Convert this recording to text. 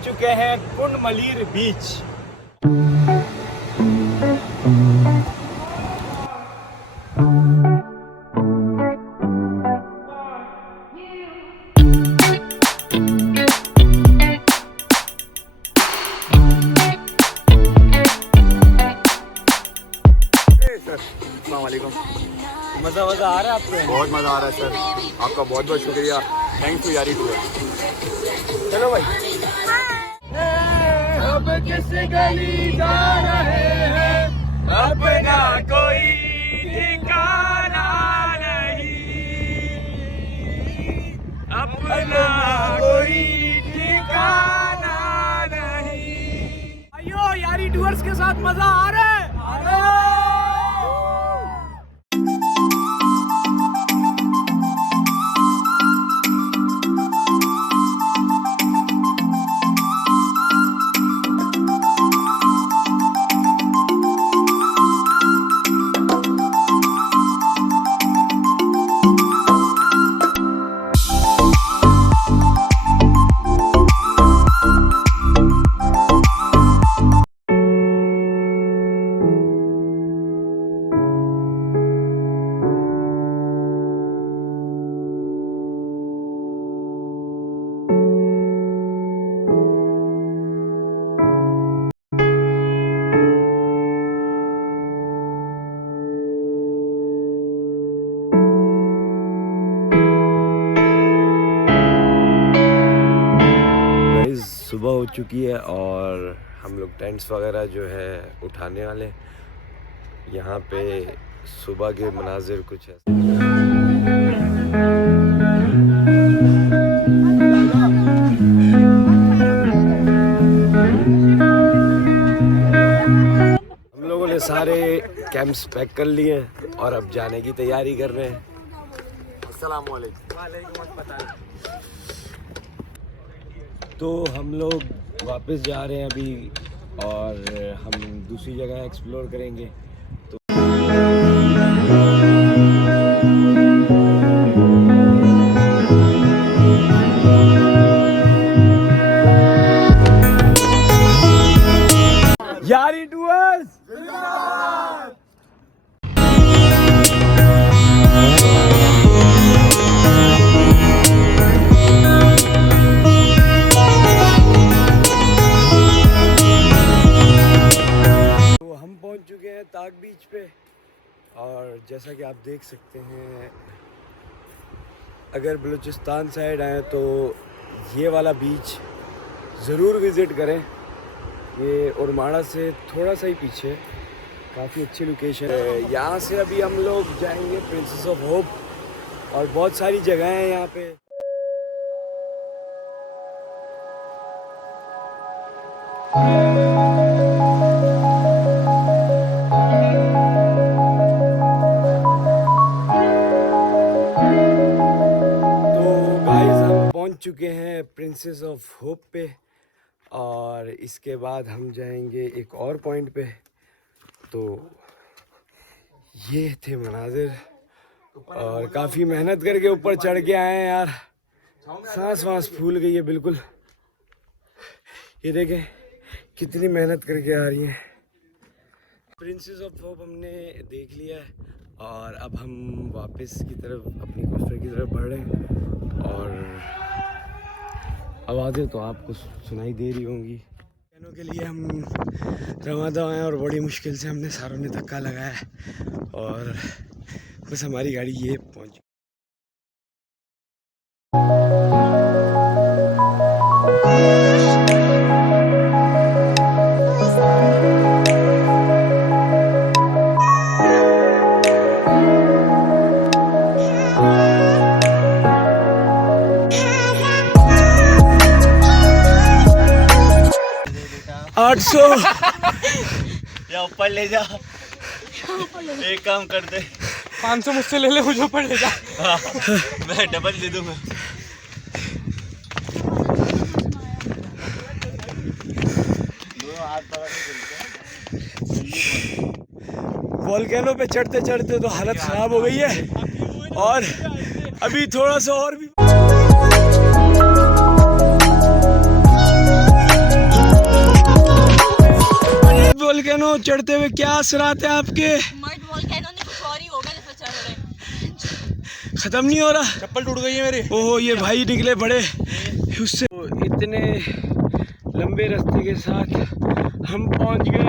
पहुंच चुके हैं कुंड मलीर बीच। मज़ा आ रहा है आपको? बहुत मज़ा आ रहा है सर, आपका बहुत बहुत शुक्रिया। थैंक्स टू यारी टूर। चलो भाई। अब किस गली जा रहे हैं, अपना कोई ठिकाना नहीं, अपना कोई ठिकाना नहीं। आइयो यारी टूर्स के साथ मजा आ रहा है। सुबह हो चुकी है और हम लोग टेंट्स वगैरह जो है उठाने वाले। यहाँ पे सुबह के मनाजिर कुछ ऐसे। हम लोगों ने सारे कैंप्स पैक कर लिए हैं और अब जाने की तैयारी कर रहे हैं। अस्सलाम वालेकुम। तो हम लोग वापस जा रहे हैं अभी और हम दूसरी जगह एक्सप्लोर करेंगे। तो यारी टूर्स जिंदाबाद। चुके हैं ताक बीच पे और जैसा कि आप देख सकते हैं, अगर बलूचिस्तान साइड आए तो ये वाला बीच ज़रूर विज़िट करें। ये ओरमाड़ा से थोड़ा सा ही पीछे, काफ़ी अच्छी लोकेशन है। यहाँ से अभी हम लोग जाएंगे प्रिंसेस ऑफ होप और बहुत सारी जगह हैं यहाँ पे। चुके हैं प्रिंसेस ऑफ होप पे और इसके बाद हम जाएंगे एक और पॉइंट पे। तो ये थे मनाजिर और काफ़ी मेहनत करके ऊपर चढ़ के आए हैं यार। सांस फूल गई है बिल्कुल। ये देखें कितनी मेहनत करके आ रही हैं। प्रिंसेस ऑफ होप हमने देख लिया है और अब हम वापस की तरफ अपनी कोस्टर की तरफ बढ़ रहे हैं और आवाज़ें तो आपको सुनाई दे रही होंगी। कहने के लिए हम रवाना हैं और बड़ी मुश्किल से हमने सारों ने धक्का लगाया और बस हमारी गाड़ी ये पहुंची। 800 या ऊपर ले जा। एक काम कर दे, 500 मुझसे ले ले, मुझे ऊपर ले जा। मैं डबल दे दूंगा। वोल्केनो पे चढ़ते चढ़ते तो हालत ख़राब हो गई है और अभी थोड़ा सा और भी। वोल्केनो चढ़ते हुए क्या असरात हैं आपके? मड वोल्केनो ने कुछ और ही होगा जैसे चढ़ रहे हैं। खत्म नहीं हो रहा। चप्पल टूट गई है मेरी। ओहो ये भाई निकले बड़े उससे। तो इतने लंबे रास्ते के साथ हम पहुंच गए